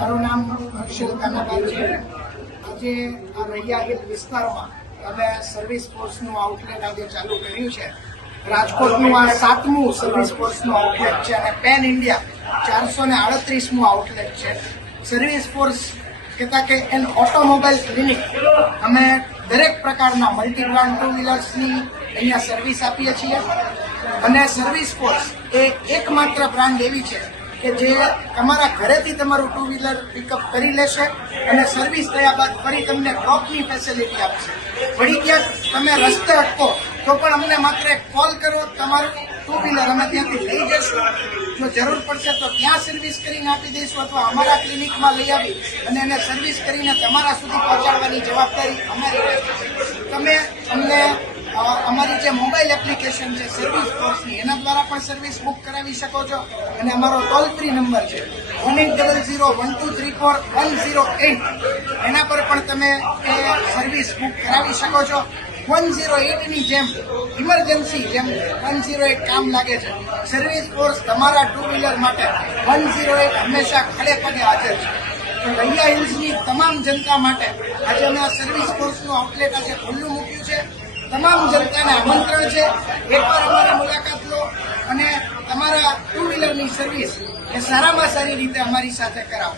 મારું નામ હર્ષલ કાનાભાઈ છે। આજે આ રૈયા હિલ વિસ્તારમાં અમે સર્વિસ ફોર્સનું આઉટલેટ આજે ચાલુ કર્યું છે। રાજકોટનું આ 7મું સર્વિસ ફોર્સનું આઉટલેટ છે અને પેન ઇન્ડિયા 438મું આઉટલેટ છે। સર્વિસ ફોર્સ કહેતા કે એન ઓટોમોબાઈલ ક્લિનિક અમે દરેક પ્રકારના મલ્ટી બ્રાન્ડ ટુ વ્હીલર્સની અહીંયા સર્વિસ આપીએ છીએ અને સર્વિસ ફોર્સ એ એકમાત્ર બ્રાન્ડ એવી છે કે જે તમારા ઘરેથી તમારું ટુ વ્હીલર પિકઅપ કરી લેશે અને સર્વિસ થયા બાદ ફરી તમને ડ્રોપની ફેસિલિટી આપશે। વળી ક્યાંક તમે રસ્તે અટકો તો પણ અમને માત્ર એક કોલ કરો, તમારું ટુ વ્હીલર અમે ત્યાંથી લઈ જઈશું। જો જરૂર પડશે તો ત્યાં સર્વિસ કરીને આપી દઈશું અથવા અમારા ક્લિનિકમાં લઈ આવી અને એને સર્વિસ કરીને તમારા સુધી પહોંચાડવાની જવાબદારી અમારી રહેશે। તમે અમને અમારી જે મોબાઈલ એપ્લિકેશન છે સર્વિસ ફોર્સની એના દ્વારા પણ સર્વિસ બુક કરાવી શકો છો અને અમારો ટોલ ફ્રી નંબર છે 1800123410 એના પર પણ તમે એ સર્વિસ બુક કરાવી શકો છો। 108ની જેમ ઇમરજન્સી જેમ 108 કામ લાગે છે, સર્વિસ ફોર્સ તમારા ટુ વ્હીલર માટે 108 હંમેશા ખડે પગે હાજર છે। તો રૈયા હિલ્સની તમામ જનતા માટે આજે અમે આ સર્વિસ ફોર્સનું આઉટલેટ આજે ખુલ્લું મૂક્યું છે। તમામ જનતાને આમંત્રણ છે, એકવાર અમારી મુલાકાત લો અને તમારા ટુ વ્હીલરની સર્વિસ એ સારામાં સારી રીતે અમારી સાથે કરાવો।